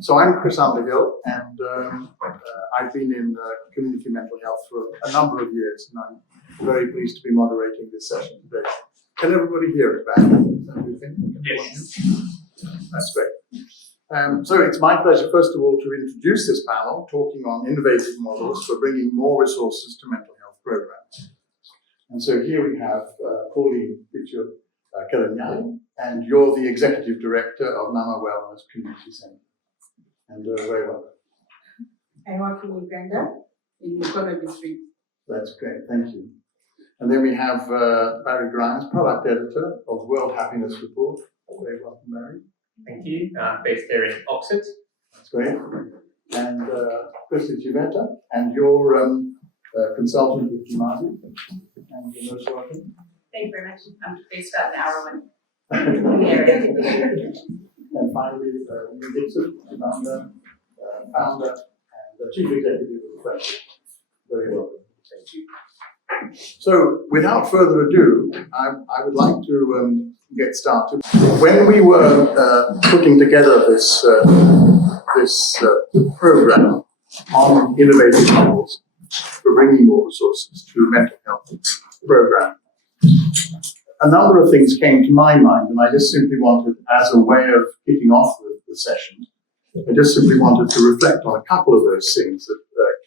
So I'm Chris Underhill, and I've been in community mental health for a number of years, and I'm very pleased to be moderating this session today. Can everybody hear it back? Yes. That's great. So it's my pleasure, first of all, to introduce this panel, talking on innovative models for bringing more resources to mental health programs. And so here we have Pauline Pitcher-Kelanyai, and you're the Executive Director of Nama Wellness Community Centre. And very welcome. I work in Uganda, in Mukono district. That's great, thank you. And then we have Barry Grimes, Product Editor of World Happiness Report. Very welcome, Barry. Thank you. I'm based here in Oxford. That's great. And Chris Givetta, and you're consultant with Dimagi. And you're most welcome. Thank you very much. I'm based out in Arrowan. And finally, Neil Dixon, founder and chief executive of Fellow. Very welcome. Thank you. So, without further ado, I would like to get started. When we were putting together this program on innovative models for bringing more resources to mental health program, a number of things came to my mind, and I just simply wanted, as a way of kicking off the session, I just simply wanted to reflect on a couple of those things that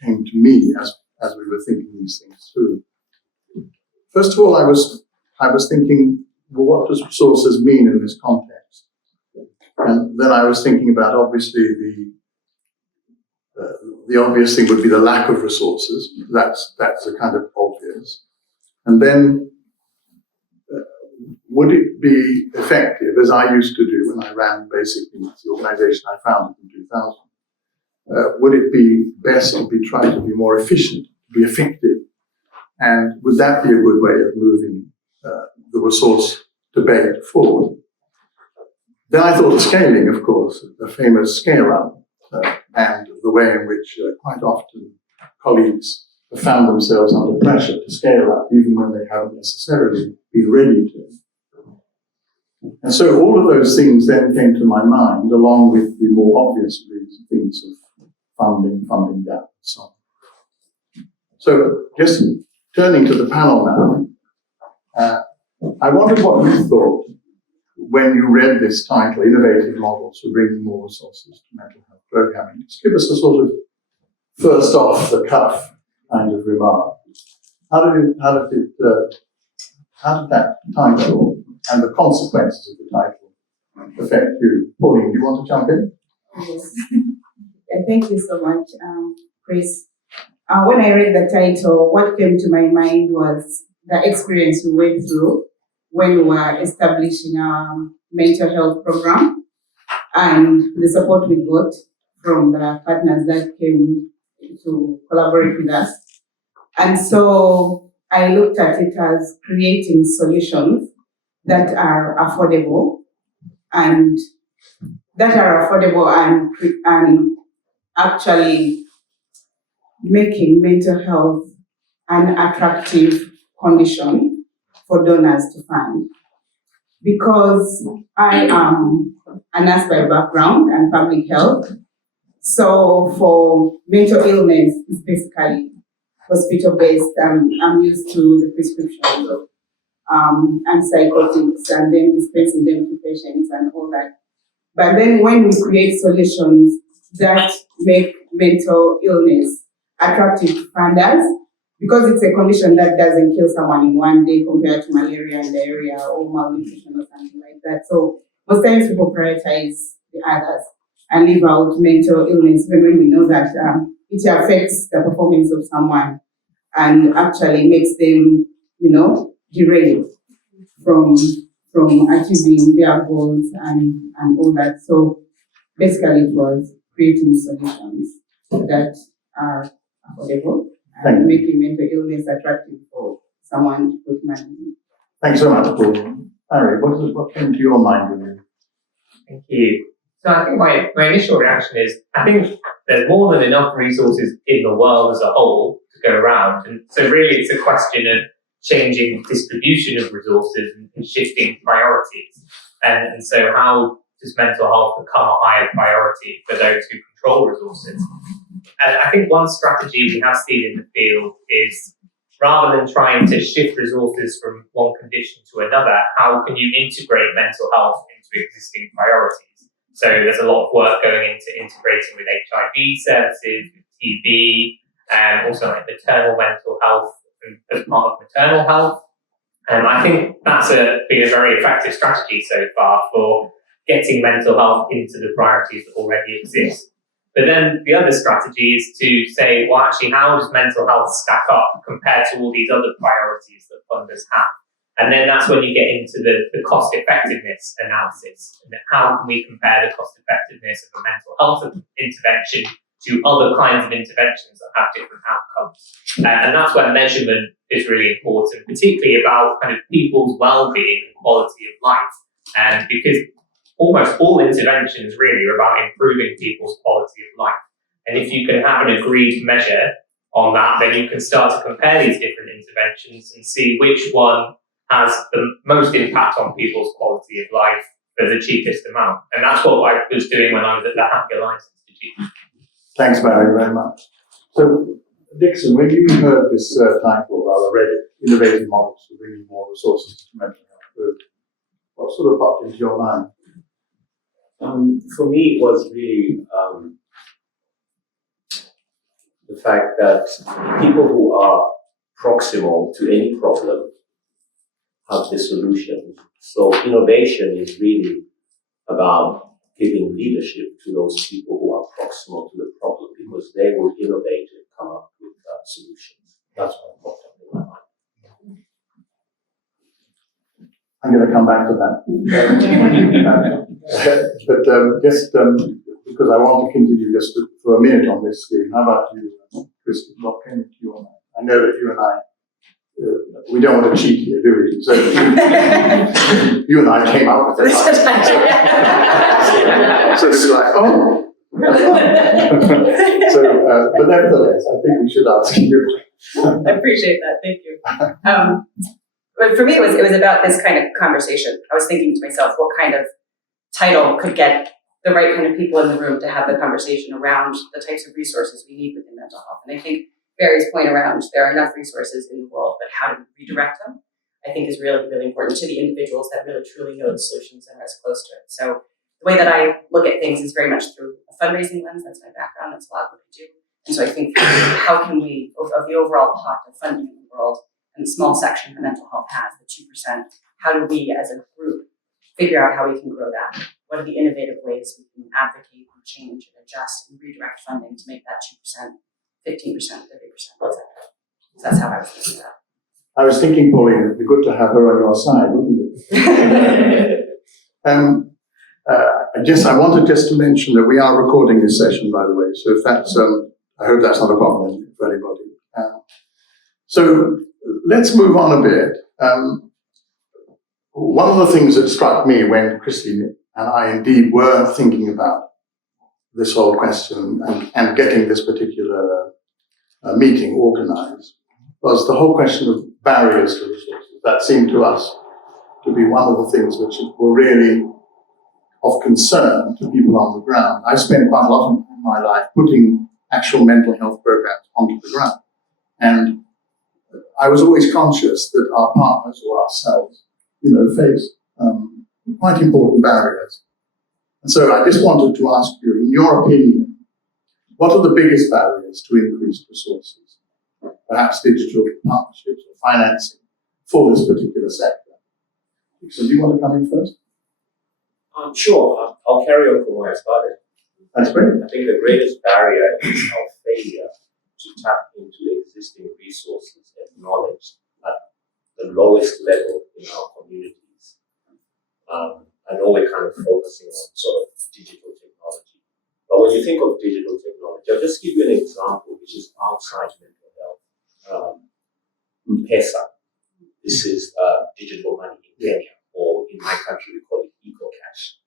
came to me as we were thinking these things through. First of all, I was thinking, well, what does resources mean in this context? And then I was thinking about, obviously, the obvious thing would be the lack of resources. That's a kind of obvious. And then, would it be effective, as I used to do when I ran BasicNeeds, the organization I founded in 2000? Would it be best to be trying to be more efficient, to be effective? And would that be a good way of moving the resource debate forward? Then I thought of scaling, of course, the famous scale up, and the way in which quite often colleagues have found themselves under pressure to scale up, even when they haven't necessarily been ready to. And so all of those things then came to my mind, along with the more obvious things of funding gap, and so on. So just turning to the panel now, I wondered what you thought when you read this title, Innovative Models for Bringing More Resources to Mental Health Programming. Just give us a sort of first off the cuff kind of remark. How did that title and the consequences of the title affect you? Pauline, do you want to jump in? Yes. Thank you so much, Chris. When I read the title, what came to my mind was the experience we went through when we were establishing our mental health program and the support we got from the partners that came to collaborate with us. And so I looked at it as creating solutions that are affordable and actually making mental health an attractive condition for donors to fund. Because I am a nurse by background and public health, so for mental illness, it's basically hospital-based. I'm used to the prescriptions of antipsychotics and then dispensing them to patients and all that. But then when we create solutions that make mental illness attractive to funders, because it's a condition that doesn't kill someone in one day compared to malaria and diarrhea or malnutrition or something like that. So most times people prioritize the others and leave out mental illness, even when we know that it affects the performance of someone and actually makes them, derailed from achieving their goals and all that. So basically it was creating solutions that are affordable and making mental illness attractive for someone to put money in. Thanks so much, Paul. Barry, what came to your mind with you? Thank you. So I think my initial reaction is, I think there's more than enough resources in the world as a whole to go around. And so really it's a question of changing distribution of resources and shifting priorities. And so how does mental health become a higher priority for those who control resources? And I think one strategy we have seen in the field is, rather than trying to shift resources from one condition to another, how can you integrate mental health into existing priorities? So there's a lot of work going into integrating with HIV services, with TB, and also like maternal mental health as part of maternal health. And I think that's been a very effective strategy so far for getting mental health into the priorities that already exist. But then the other strategy is to say, well, actually, how does mental health stack up compared to all these other priorities that funders have? And then that's when you get into the cost effectiveness analysis. And how can we compare the cost effectiveness of a mental health intervention to other kinds of interventions that have different outcomes? And that's where measurement is really important, particularly about kind of people's well-being and quality of life. And because almost all interventions really are about improving people's quality of life. And if you can have an agreed measure on that, then you can start to compare these different interventions and see which one has the most impact on people's quality of life for the cheapest amount. And that's what I was doing when I was at the Happy Alliance Institute. Thanks, Barry, very much. So, Dixon, when you heard this title, well, I read it, Innovative Models for Bringing More Resources to Mental Health, what sort of popped into your mind? For me, it was really the fact that people who are proximal to any problem have the solution. So innovation is really about giving leadership to those people who are proximal to the problem, because they will innovate and come up with solutions. That's what popped up in my mind. I'm going to come back to that. But just because I want to continue just for a minute on this scheme, how about you, Christy? What came into your mind? I know that you and I, we don't want to cheat here, do we? So you and I came up with it. So it's like, oh. So, but nevertheless, I think we should ask you. I appreciate that. Thank you. But for me, it was about this kind of conversation. I was thinking to myself, what kind of title could get the right kind of people in the room to have the conversation around the types of resources we need within mental health. And I think Barry's point around there are enough resources in the world, but how do we redirect them, I think is really, really important to the individuals that really truly know the solutions and are as close to it. So the way that I look at things is very much through a fundraising lens. That's my background. That's a lot of what I do. And so I think, how can we, of the overall pot of funding in the world, and the small section that mental health has, the 2%, how do we as a group figure out how we can grow that? What are the innovative ways we can advocate and change and adjust and redirect funding to make that 2%, 15%, 30%, etc. So that's how I was thinking about it. I was thinking, Pauline, it'd be good to have her on your side, wouldn't it? I wanted just to mention that we are recording this session, by the way, so if that's, I hope that's not a problem for anybody. So let's move on a bit. One of the things that struck me when Christine and I indeed were thinking about this whole question and getting this particular meeting organized was the whole question of barriers to resources. That seemed to us to be one of the things which were really of concern to people on the ground. I spent quite a lot of my life putting actual mental health programs onto the ground. And I was always conscious that our partners or ourselves, face quite important barriers. And so I just wanted to ask you, in your opinion, what are the biggest barriers to increased resources? Perhaps digital partnerships or financing for this particular sector. So do you want to come in first? Sure, I'll carry on from where I started. That's great. I think the greatest barrier is our failure to tap into existing resources and knowledge at the lowest level in our communities. I know we're kind of focusing on sort of digital technology, but when you think of digital technology, I'll just give you an example which is outside mental health. M-Pesa, this is digital money in Kenya, or in my country we call it EcoCash.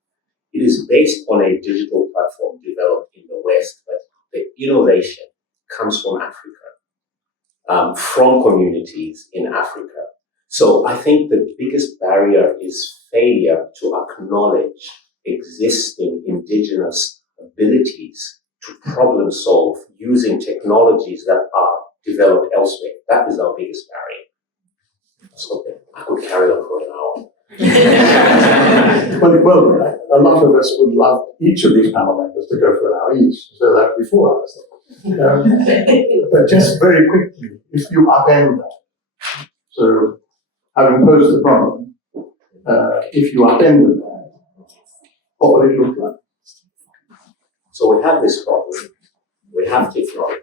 It is based on a digital platform developed in the West, but the innovation comes from Africa, from communities in Africa. So I think the biggest barrier is failure to acknowledge existing indigenous abilities to problem solve using technologies that are developed elsewhere. That is our biggest barrier. So I could carry on for an hour. Well, a lot of us would love each of these panel members to go for an hour each, so that would be 4 hours. But just very quickly, if you upend that, so having posed the problem, if you upended that, what would it look like? So we have this problem. We have technology.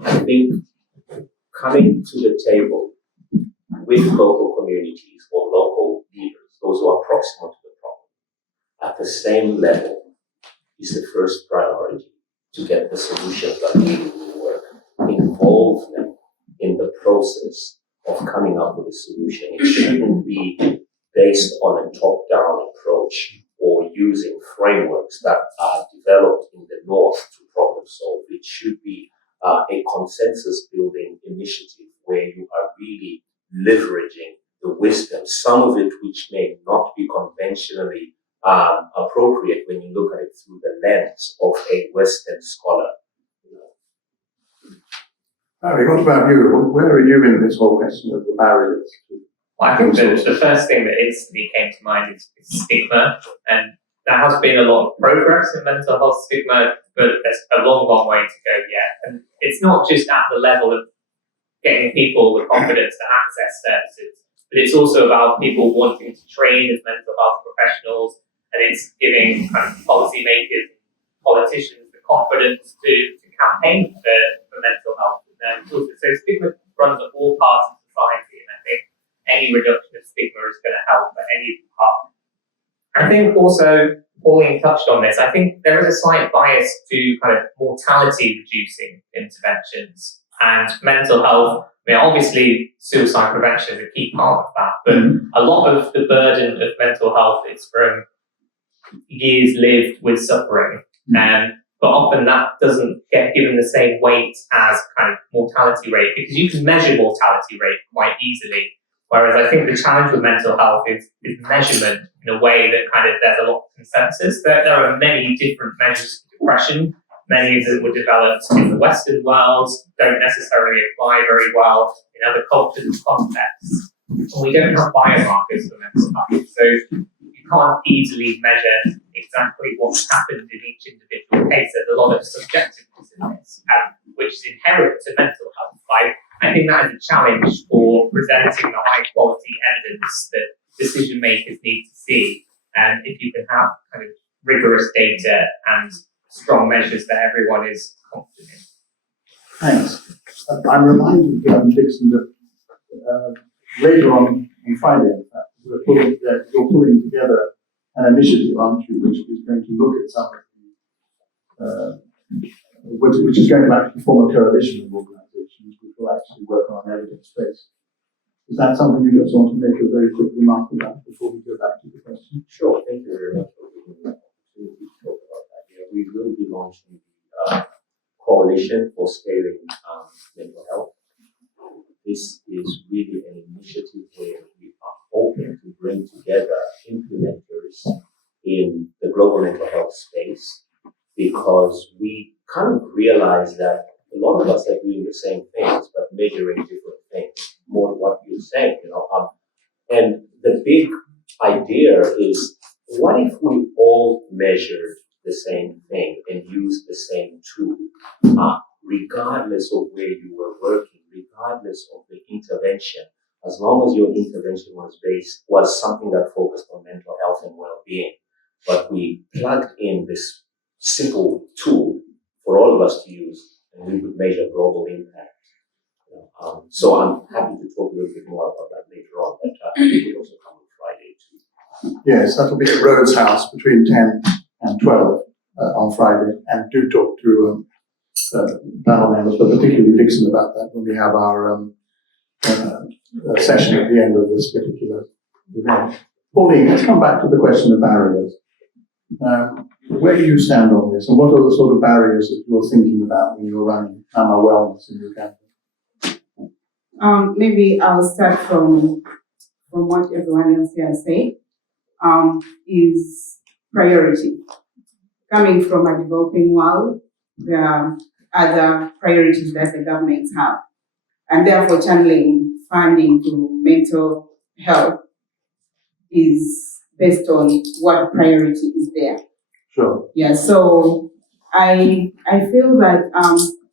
I think coming to the table with local communities or local leaders, those who are proximal to the problem, at the same level is the first priority to get the solutions that really will work. Involve them in the process of coming up with a solution. It shouldn't be based on a top-down approach or using frameworks that are developed in the north to problem solve. It should be a consensus building initiative where you are really leveraging the wisdom, some of it which may not be conventionally appropriate when you look at it through the lens of a Western scholar. Harry, what about you? Where are you in this whole question of the barriers? Well, I think the first thing that instantly came to mind is stigma, and there has been a lot of progress in mental health stigma, but there's a long, long way to go yet. And it's not just at the level of getting people with confidence to access services, but it's also about people wanting to train as mental health professionals, and it's giving kind of policymakers, politicians the confidence to campaign for mental health. So stigma runs at all parts of society, and I think any reduction of stigma is going to help at any part. I think also, Pauline touched on this, I think there is a slight bias to kind of mortality reducing interventions and mental health. I mean, obviously suicide prevention is a key part of that, but a lot of the burden of mental health is from years lived with suffering. But often that doesn't get given the same weight as kind of mortality rate, because you can measure mortality rate quite easily. Whereas I think the challenge with mental health is measurement in a way that kind of there's a lot of consensus. There are many different measures of depression. Many of them were developed in the Western world, don't necessarily apply very well in other cultures and contexts. And we don't have biomarkers for mental health. So you can't easily measure exactly what's happened in each individual case. There's a lot of subjectiveness in this, which is inherent to mental health. I think that is a challenge for presenting the high quality evidence that decision makers need to see. And if you can have kind of rigorous data and strong measures that everyone is confident in. Thanks. I'm reminded, Dixon, that later on Friday, in fact, you're pulling together an initiative, aren't you, which is going to look at some of the, which is going to actually form a coalition of organisations which will actually work on evidence base. Is that something you just want to make a very quick remark about before we go back to the question? Sure, thank you very much for giving me the opportunity to talk about that. We will be launching the Coalition for Scaling Mental Health. This is really an initiative where we are hoping to bring together implementers in the global mental health space, because we kind of realize that a lot of us are doing the same things, but measuring different things, more what you're saying, and the big idea is, what if we all measured the same thing and used the same tool, regardless of where you were working, regardless of the intervention, as long as your intervention was something that focused on mental health and well-being, but we plugged in this simple tool for all of us to use, and we would measure global impact. So I'm happy to talk a little bit more about that later on, but it will also come on Friday too. Yes, that'll be at Rhodes House between 10 and 12 on Friday, and do talk to panel members, but particularly Dixon, about that when we have our session at the end of this particular event. Pauline, let's come back to the question of barriers. Where do you stand on this, and what are the sort of barriers that you're thinking about when you're running Ama Wellness in Uganda? Maybe I'll start from what everyone else here said. Is priority. Coming from a developing world, there are other priorities that the governments have. And therefore channeling funding to mental health is based on what priority is there. Sure. Yeah, so I feel that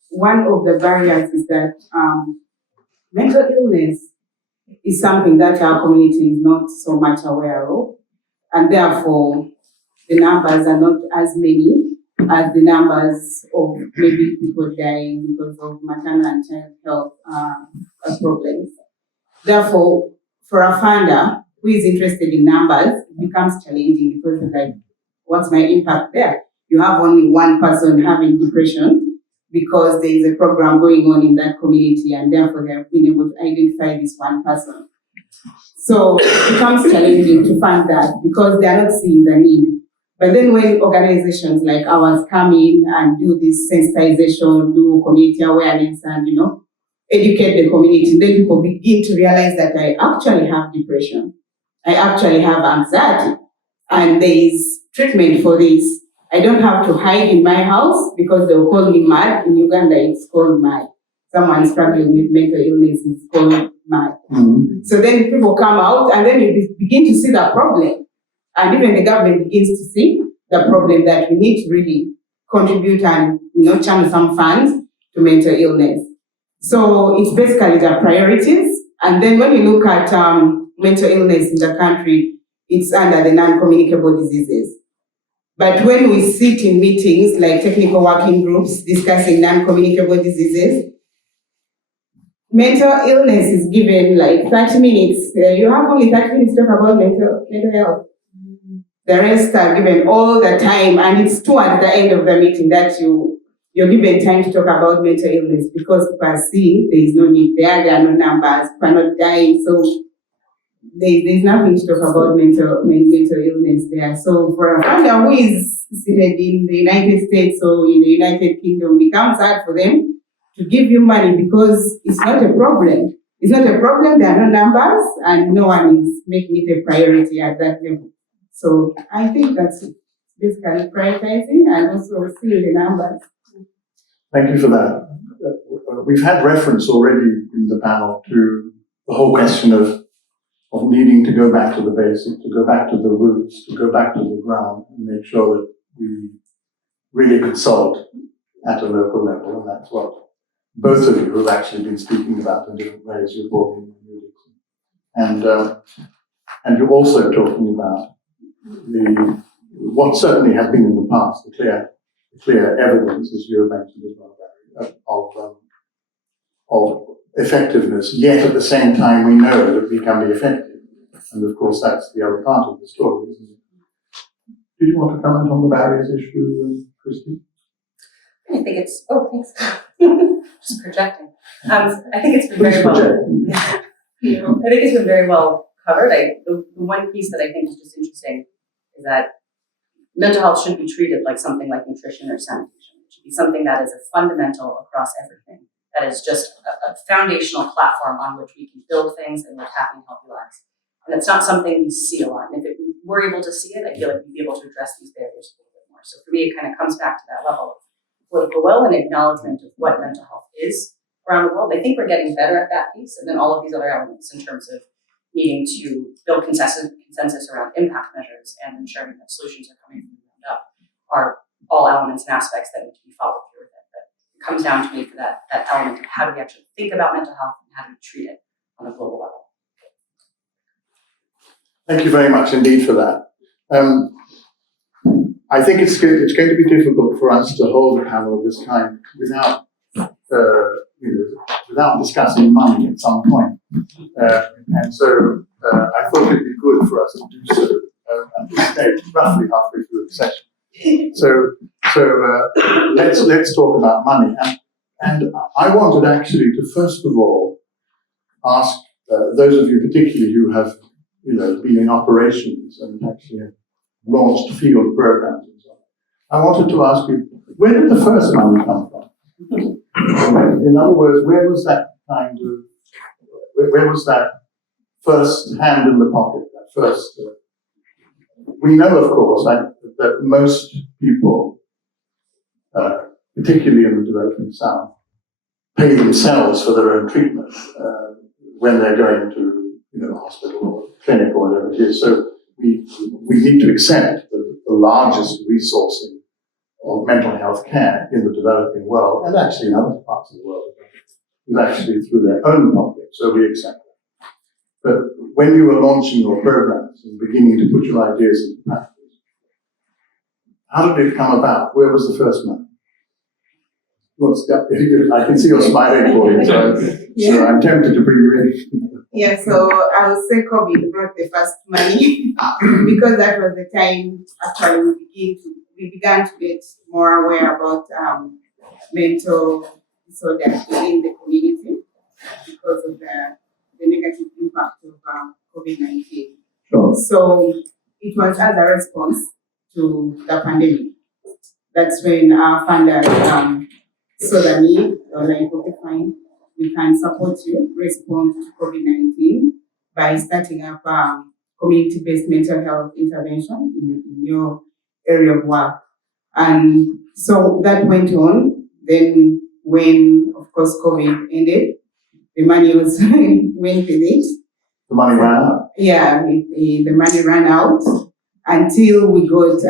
one of the barriers is that mental illness is something that our community is not so much aware of, and therefore the numbers are not as many as the numbers of maybe people dying because of maternal and child health problems. Therefore, for a funder who is interested in numbers, it becomes challenging because it's like, what's my impact there? You have only one person having depression because there is a program going on in that community, and therefore they have been able to identify this one person. So it becomes challenging to fund that because they are not seeing the need. But then when organizations like ours come in and do this sensitization, do community awareness and, educate the community, then people begin to realize that I actually have depression. I actually have anxiety. And there is treatment for this. I don't have to hide in my house because they'll call me mad. In Uganda, it's called mad. Someone struggling with mental illness is called mad. Mm-hmm. So then people come out and then you begin to see the problem. And even the government begins to see the problem that we need to really contribute and, channel some funds to mental illness. So it's basically the priorities. And then when you look at mental illness in the country, it's under the non-communicable diseases. But when we sit in meetings like technical working groups discussing non-communicable diseases, mental illness is given like 30 minutes. You have only 30 minutes to talk about mental health. The rest are given all the time, and it's towards the end of the meeting that you're given time to talk about mental illness because people are seeing there is no need there are no numbers, people are not dying, so there's nothing to talk about mental illness there. So for a funder who is seated in the United States or in the United Kingdom, it becomes hard for them to give you money because it's not a problem. It's not a problem, there are no numbers, and no one is making it a priority at that level. So I think that's basically prioritizing and also seeing the numbers. Thank you for that. We've had reference already in the panel to the whole question of needing to go back to the basics, to go back to the roots, to go back to the ground and make sure that we really consult at a local level. And that's what both of you have actually been speaking about in different ways. You're talking and you're also talking about what certainly has been in the past, the clear evidence, as you have mentioned as well, Barry, of effectiveness, yet at the same time we know that we can be effective. And of course that's the other part of the story, isn't it? Did you want to comment on the barriers issue, Christy? I think it's, thanks. Just projecting. I think it's been very well. I think it's been very well covered. The one piece that I think is just interesting is that mental health should be treated like something like nutrition or sanitation. It should be something that is a fundamental across everything. That is just a foundational platform on which we can build things and live happy and healthy lives. And it's not something we see a lot. And if we were able to see it, I feel like we'd be able to address these barriers a little bit more. So for me, it kind of comes back to that level of political will and acknowledgement of what mental health is around the world. I think we're getting better at that piece. And then all of these other elements in terms of needing to build consensus around impact measures and ensuring that solutions are coming from the ground up are all elements and aspects that need to be followed through with it. But it comes down to me for that element of how do we actually think about mental health and how do we treat it on a global level. Thank you very much indeed for that. I think it's going to be difficult for us to hold a panel of this kind without discussing money at some point. And so I thought it'd be good for us to do so at this stage, roughly halfway through the session. So let's talk about money. And I wanted actually to first of all ask those of you particularly who have been in operations and actually have launched field programs and so on. I wanted to ask you, where did the first money come from? In other words, where was that where was that first hand in the pocket, that first, we know, of course, that most people, particularly in the developing South, pay themselves for their own treatment when they're going to, hospital or clinic or whatever it is. So we need to accept that the largest resourcing of mental health care in the developing world, and actually in other parts of the world, is actually through their own pocket. So we accept that. But when you were launching your programs and beginning to put your ideas into practice, how did it come about? Where was the first money? I can see you're smiling for it, so I'm tempted to bring you in. Yeah, so I would say COVID brought the first money because that was the time actually we began to get more aware about mental disorders within the community because of the negative impact of COVID-19. Sure. So it was as a response to the pandemic. That's when our funders saw the need, or like, okay, fine, we can support you respond to COVID-19 by starting up community-based mental health intervention in your area of work. And so that went on. Then when, of course, COVID ended, the money was went with it. The money ran out. Yeah, the money ran out until we got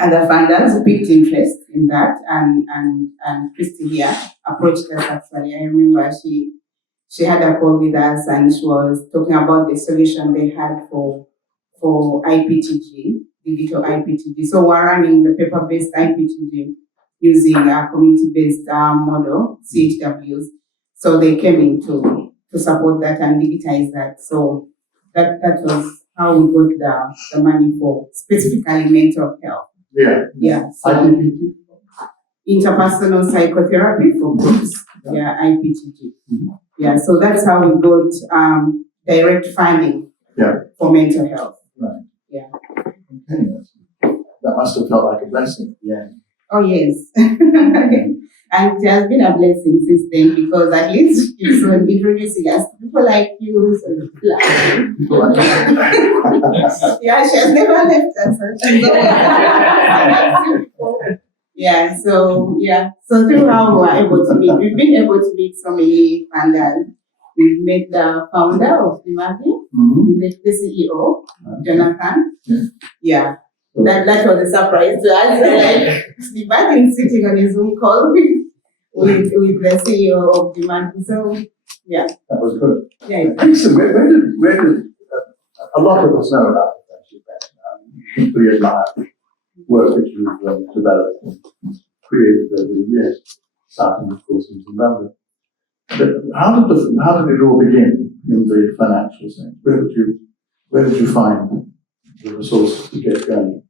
other funders who picked interest in that, and Christy here approached us actually. I remember she had a call with us and she was talking about the solution they had for IPTG, digital IPTG. So we're running the paper-based IPTG using a community-based model, CHWs. So they came in to support that and digitize that. So that was how we got the money for specifically mental health. Yeah. Yeah. So IPTG. Interpersonal psychotherapy for groups. Yeah, IPTG. Mm-hmm. Yeah, so that's how we got direct funding for mental health. Right. Yeah. Okay. That must have felt like a blessing. Yeah. Oh yes. And it has been a blessing since then because at least she keeps on introducing us to people like you. So yeah, she has never left us. So through how we were able to meet, we've been able to meet so many funders. We've met the founder of Dimagi, we met the CEO, Jonathan. Yeah. That was a surprise to us. Like, Dimagi sitting on his Zoom call with the CEO of Dimagi. So yeah. That was good. Yeah. Listen, where did a lot of us know about the Friendship Bench. Pretty admire work that you've developed and created over the years, starting of course in Zimbabwe. But how did it all begin in the financial sense? Where did you find the resources to get going?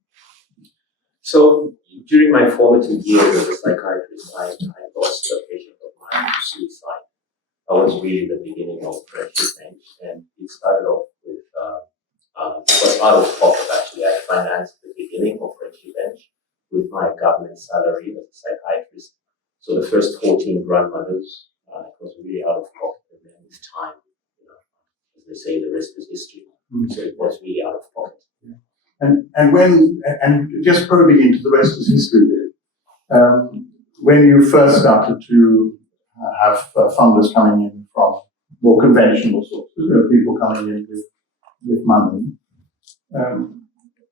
So during my formative years as a psychiatrist, I lost a patient of mine to suicide. That was really the beginning of Friendship Bench, and it started off with was out of pocket actually. I financed the beginning of Friendship Bench with my government salary as a psychiatrist. So the first 14 grandmothers, it was really out of pocket, and then with time, as they say, the rest is history. So it was really out of pocket. And just probing into the rest is history there. When you first started to have funders coming in from more conventional sources, people coming in with money,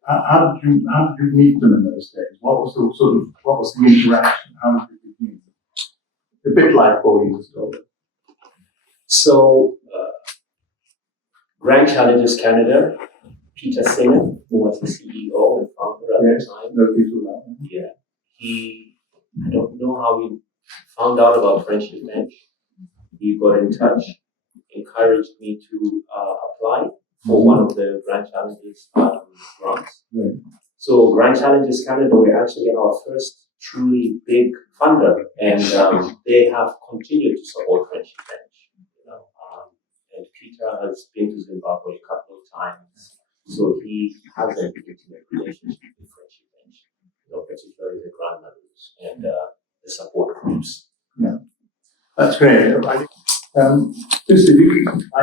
how did you meet them in those days? What was the interaction? How did you begin? A bit like what we just told. So, Grand Challenges Canada, Peter Singer, who was the CEO and founder at the time. No people now. Yeah. I don't know how he found out about Friendship Bench. He got in touch, encouraged me to apply for one of the Grand Challenges grants. Right. So Grand Challenges Canada were actually our first truly big funder, and they have continued to support Friendship Bench. And Peter has been to Zimbabwe a couple of times, so he has an intimate relationship with Friendship Bench, particularly the grandmothers and the support groups. Yeah, that's great. I think, I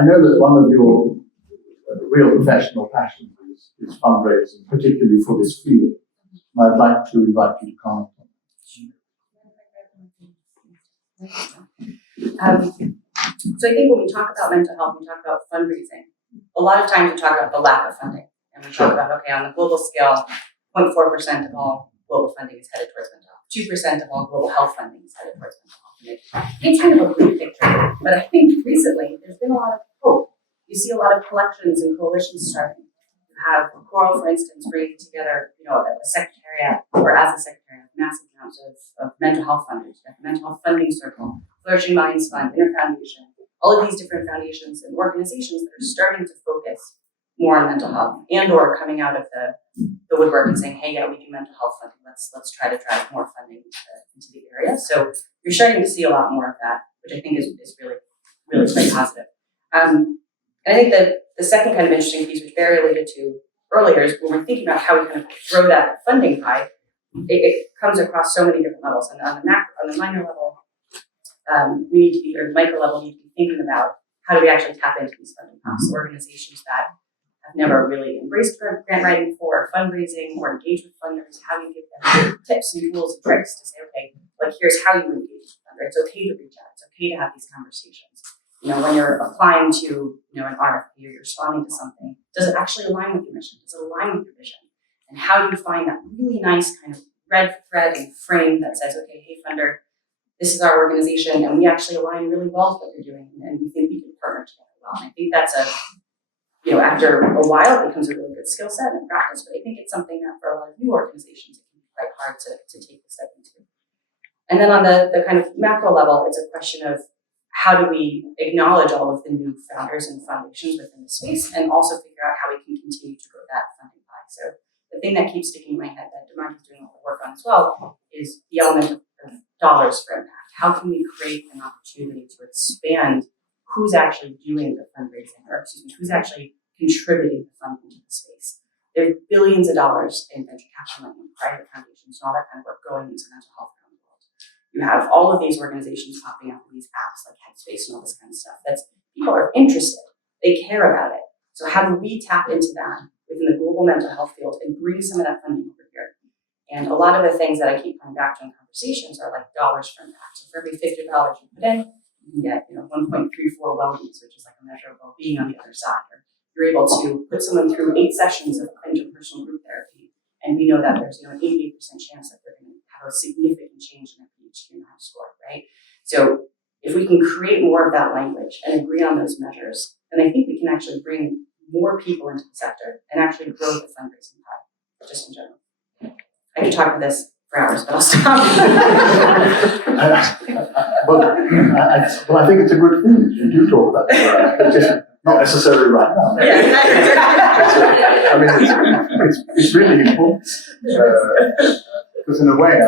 know that one of your real professional passions is is fundraising, particularly for this field. And I'd like to invite you to comment on So I think when we talk about mental health, we talk about fundraising. A lot of times we talk about the lack of funding. And we talk about, okay, on the global scale, 0.4% of all global funding is headed towards mental health. 2% of all global health funding is headed towards mental health. And it's kind of a bleak picture. But I think recently there's been a lot of hope. You see a lot of collections and coalitions starting. You have Coral, for instance, bringing together, a secretariat, or as a secretariat, massive amounts of mental health funders. You have the Mental Health Funding Circle, Flourishing Minds Fund, Interfoundation, all of these different foundations and organizations that are starting to focus more on mental health and or coming out of the woodwork and saying, hey, yeah, we do mental health funding. Let's try to drive more funding into the area. So you're starting to see a lot more of that, which I think is really, really quite positive. And I think that the second kind of interesting piece, which Barry alluded to earlier, is when we're thinking about how we kind of grow that funding pie, it comes across so many different levels. And on the minor level, we need to be, or the micro level, we need to be thinking about how do we actually tap into these funding pots, organizations that have never really embraced grant writing for fundraising or engage with funders. How do you give them tips and tools and tricks to say, okay, like here's how you engage with funders. It's okay to reach out. It's okay to have these conversations. When you're applying to, an RFP or you're responding to something, does it actually align with your mission? Does it align with your vision? And how do you find that really nice kind of red thread and frame that says, okay, hey funder, this is our organization and we actually align really well with what you're doing and we think we can partner together well. And I think that's after a while it becomes a really good skill set and practice, but I think it's something that for a lot of new organizations it can be quite hard to take the step into. And then on the kind of macro level, it's a question of how do we acknowledge all of the new founders and foundations within the space and also figure out how we can continue to grow that funding pie. So the thing that keeps sticking in my head that Dimagi is doing a lot of work on as well is the element of dollars for impact. How can we create an opportunity to expand who's actually doing the fundraising, or who's actually contributing the funding to the space? There are billions of dollars in venture capital money, private foundations, and all that kind of work going into mental health around the world. You have all of these organizations popping up in these apps like Headspace and all this kind of stuff. People are interested. They care about it. So how do we tap into that within the global mental health field and bring some of that funding over here? And a lot of the things that I keep coming back to in conversations are like dollars for impact. So for every $50 you put in, you can get 1.34 well-beings, which is like a measure of well-being on the other side. Or you're able to put someone through 8 sessions of interpersonal group therapy, and we know that there's an 88% chance that they're going to have a significant change in their PhD and health score, right? So if we can create more of that language and agree on those measures, then I think we can actually bring more people into the sector and actually grow the fundraising pie, just in general. I could talk about this for hours, but I'll stop. But I think it's a good thing you do talk about it, but just not necessarily right now. I mean, it's really important because in a way,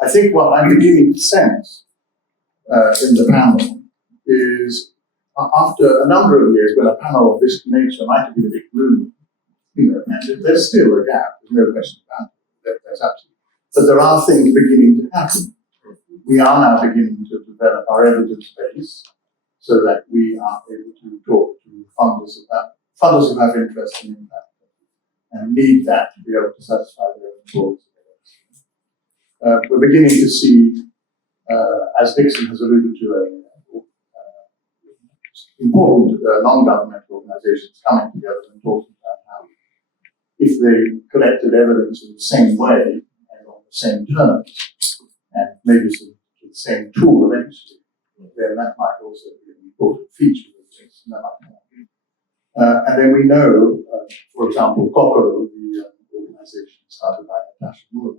I think what I'm beginning to sense in the panel is after a number of years when a panel of this nature might have been a bit gloomy, and there's still a gap, there's no question about it. That's absolutely. But there are things beginning to happen. We are now beginning to develop our evidence base so that we are able to talk to funders who have interest in impact and need that to be able to satisfy their own goals. We're beginning to see, as Dixon has alluded to, important non-governmental organizations coming together and talking about how, if they collected evidence in the same way and on the same terms, and maybe the same tool eventually, then that might also be an important feature of this. And then we know, for example, Kokoro, the organization started by Natasha Moore,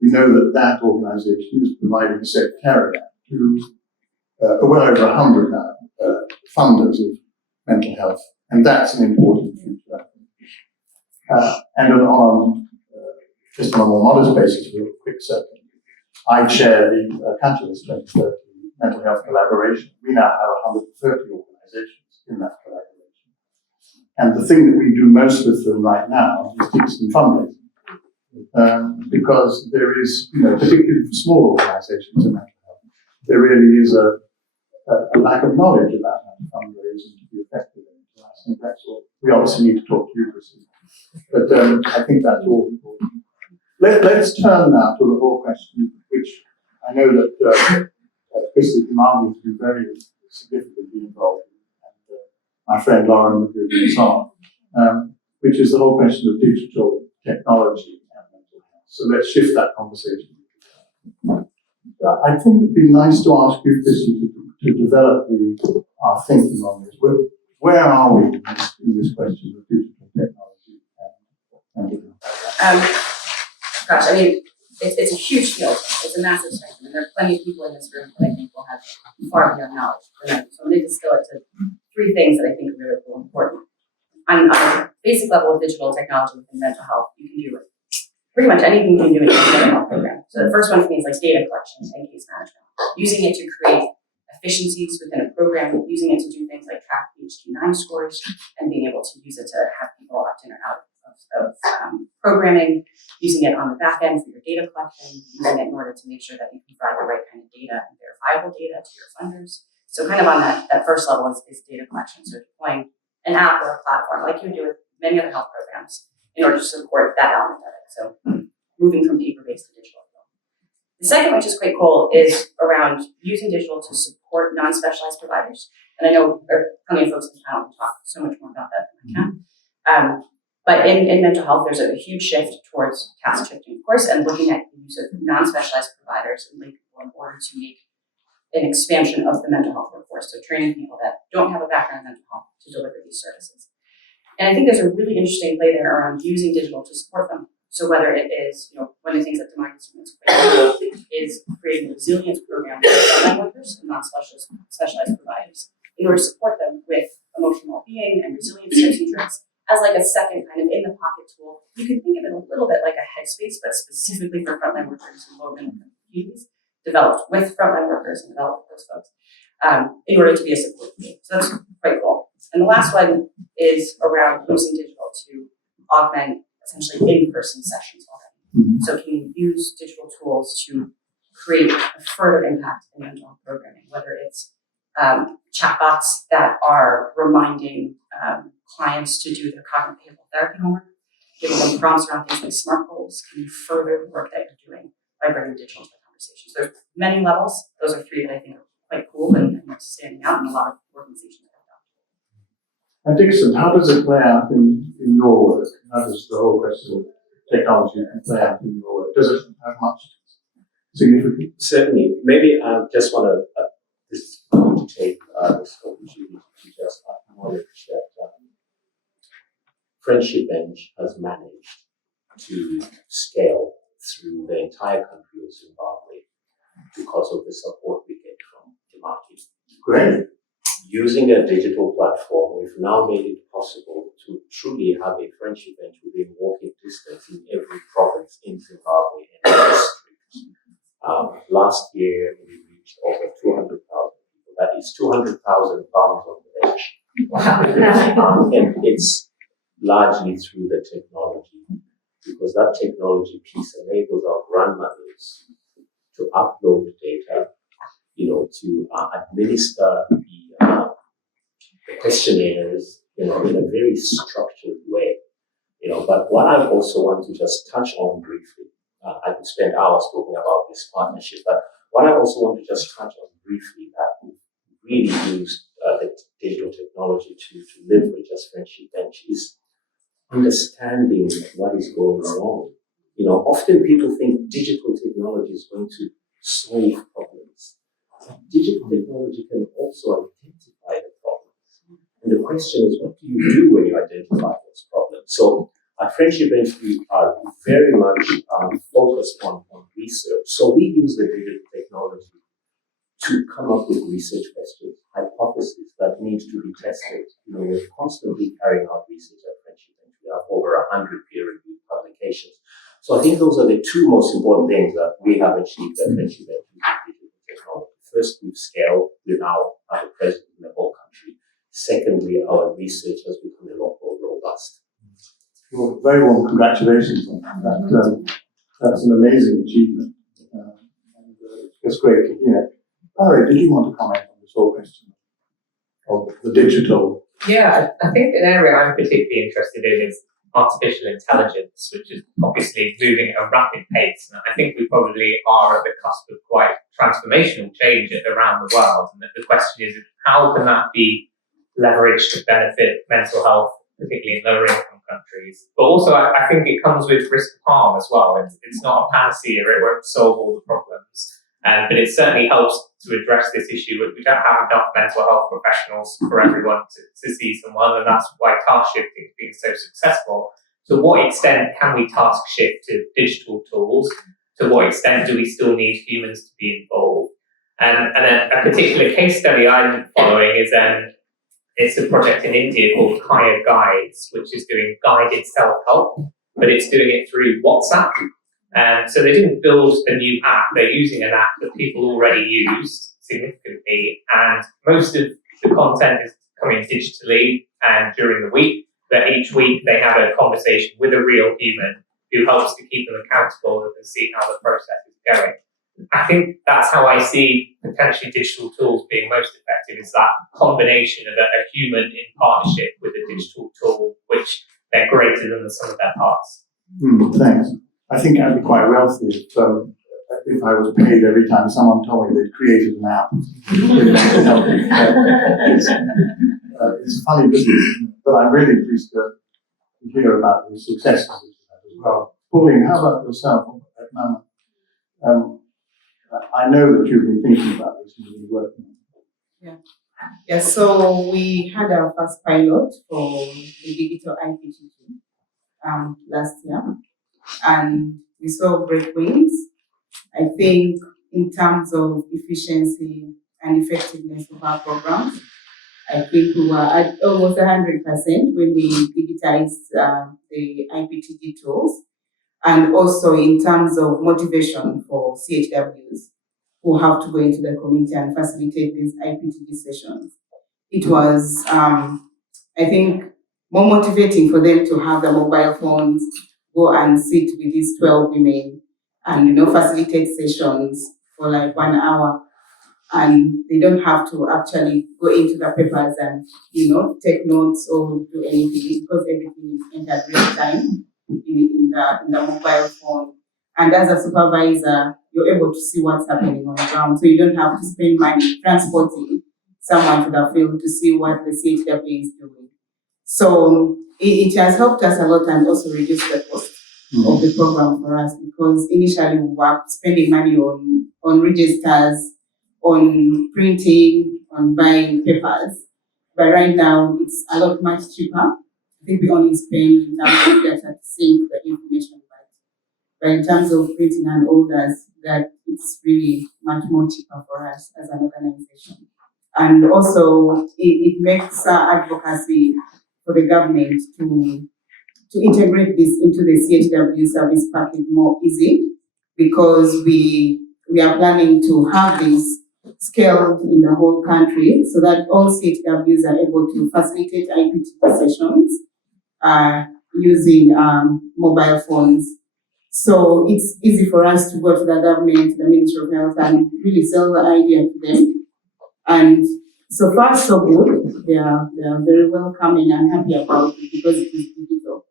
we know that organization is providing a secretariat to well over 100 now funders of mental health, and that's an important feature, I think. And just on a more modest basis, real quick second, I chair the Catalyst 2030 Mental Health Collaboration. We now have 130 organizations in that collaboration. And the thing that we do most with them right now is Dixon fundraising. Because there is, particularly for small organizations in mental health, there really is a lack of knowledge about how to fundraise and to be effective in it. And I think that's what we obviously need to talk to you, Christine. But I think that's all important. Let's turn now to the whole question, which I know that Christy Dimagi has been very significantly involved in, and my friend Lauren McGowan and so on, which is the whole question of digital technology and mental health. So let's shift that conversation. I think it'd be nice to ask you, Christy, to develop our thinking on this. Where are we in this question of digital technology and mental health? Gosh, I mean, it's a huge field. It's a massive spectrum, and there are plenty of people in this room that I think will have far beyond knowledge. So I'm going to distill it to three things that I think are really cool and important. On a basic level of digital technology within mental health, you can do it. Pretty much anything you can do in a mental health program. So the first one is things like data collection and case management, using it to create efficiencies within a program, using it to do things like track PHQ-9 scores, and being able to use it to have people opt in or out of programming, using it on the back end for your data collection, using it in order to make sure that you can provide the right kind of data and verifiable data to your funders. So kind of on that first level is data collection. So deploying an app or a platform like you would do with many other health programs in order to support that element of it. So moving from paper-based to digital. The second, which is quite cool, is around using digital to support non-specialized providers. And I know there are plenty of folks in the panel who talk so much more about that than I can. But in mental health, there's a huge shift towards task shifting, of course, and looking at the use of non-specialized providers and lay people in order to make an expansion of the mental health workforce. So training people that don't have a background in mental health to deliver these services. And I think there's a really interesting play there around using digital to support them. So whether it is, one of the things that Dimagi is creating a resilience program for frontline workers and non-specialized providers in order to support them with emotional well-being and resilience tips and tricks as like a second kind of in-the-pocket tool. You can think of it a little bit like a headspace, but specifically for frontline workers and low-income communities, developed with frontline workers and developed with those folks in order to be a support team. So that's quite cool. And the last one is around using digital to augment essentially in-person sessions already. So can you use digital tools to create a further impact in mental health programming, whether it's chatbots that are reminding clients to do their cognitive behavioral therapy homework, giving them prompts around things like smart goals. Can you further the work that you're doing by bringing digital to the conversation? So there's many levels. Those are three that I think are quite cool and standing out in a lot of organizations. And Dixon, how does it play out in your work? How does the whole question of technology play out in your work? Does it have much significance? Certainly. Maybe I just want to take this opportunity to just acknowledge that Friendship Bench has managed to scale through the entire country of Zimbabwe because of the support we get from Dimagi. Great. Using a digital platform, we've now made it possible to truly have a Friendship Bench within walking distance in every province in Zimbabwe and district. Last year, we reached over 200,000 people. That is 200,000 pounds on the bench. Wow. And it's largely through the technology, because that technology piece enables our grandmothers to upload data, to administer the questionnaires, in a very structured way, But what I also want to just touch on briefly, I could spend hours talking about this partnership, but what I also want to just touch on briefly that we really used the digital technology to leverage as Friendship Bench is understanding what is going wrong. Often people think digital technology is going to solve problems. Digital technology can also identify the problems. And the question is, what do you do when you identify those problems? So at Friendship Bench, we are very much focused on research. So we use the digital technology to come up with research questions, hypotheses that need to be tested. We're constantly carrying out research at Friendship Bench. We have over 100 peer-reviewed publications. So I think those are the two most important things that we have achieved at Friendship Bench with digital technology. First, we've scaled. We now have a presence in the whole country. Secondly, our research has become a lot more robust. Well, very warm congratulations on that. That's an amazing achievement. It's great to hear. Barry, did you want to comment on this whole question of the digital? Yeah, I think an area I'm particularly interested in is artificial intelligence, which is obviously moving at a rapid pace. And I think we probably are at the cusp of quite transformational change around the world. And the question is, how can that be leveraged to benefit mental health, particularly in lower income countries? But also, I think it comes with risk of harm as well. It's not a panacea, it won't solve all the problems. But it certainly helps to address this issue. We don't have enough mental health professionals for everyone to see someone, and that's why task shifting has been so successful. To what extent can we task shift to digital tools? To what extent do we still need humans to be involved? And a particular case study I'm following is it's a project in India called Kaya Guides, which is doing guided self-help, but it's doing it through WhatsApp. So they didn't build a new app, they're using an app that people already use significantly, and most of the content is coming digitally and during the week, but each week they have a conversation with a real human who helps to keep them accountable and see how the process is going. I think that's how I see potentially digital tools being most effective, is that combination of a human in partnership with a digital tool, which they're greater than the sum of their parts. Thanks. I think I'd be quite wealthy if I was paid every time someone told me they'd created an app. It's a funny business, but I'm really pleased to hear about the successes that you have as well. Pauline, how about yourself at Mama? I know that you've been thinking about this and you've been working on it. Yeah, so we had our first pilot for the digital IPTG last year, and we saw great wins. I think in terms of efficiency and effectiveness of our programs, I think we were at almost 100% when we digitized the IPTG tools, and also in terms of motivation for CHWs who have to go into the community and facilitate these IPTG sessions. It was, I think, more motivating for them to have the mobile phones, go and sit with these 12 women and, facilitate sessions for like 1 hour. And they don't have to actually go into the papers and, take notes or do anything, because everything is entered real time in the mobile phone. And as a supervisor, you're able to see what's happening on the ground. So you don't have to spend money transporting someone to the field to see what the CHW is doing. So it has helped us a lot and also reduced the cost of the program for us, because initially we were spending money on registers, on printing, on buying papers. But right now it's a lot much cheaper. I think we only spend in terms of data to sync the information. But in terms of printing and orders, that it's really much more cheaper for us as an organization. And also it makes advocacy for the government to integrate this into the CHW service package more easy, because we are planning to have this scaled in the whole country so that all CHWs are able to facilitate IPTG sessions using mobile phones. So it's easy for us to go to the government, the Ministry of Health, and really sell the idea to them. And so far, so good. They are very welcoming and happy about it, because it is digital.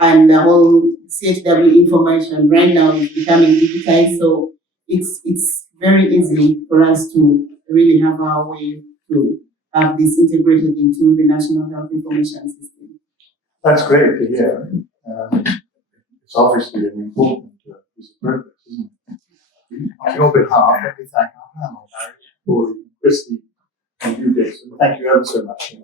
And the whole CHW information right now is becoming digitized. So it's very easy for us to really have our way to have this integrated into the National Health Information System. That's great to hear. It's obviously an important piece of progress, isn't it? On your behalf, let me thank our panel, Barry, Pauline, Christy, and you, Jason. Thank you ever so much.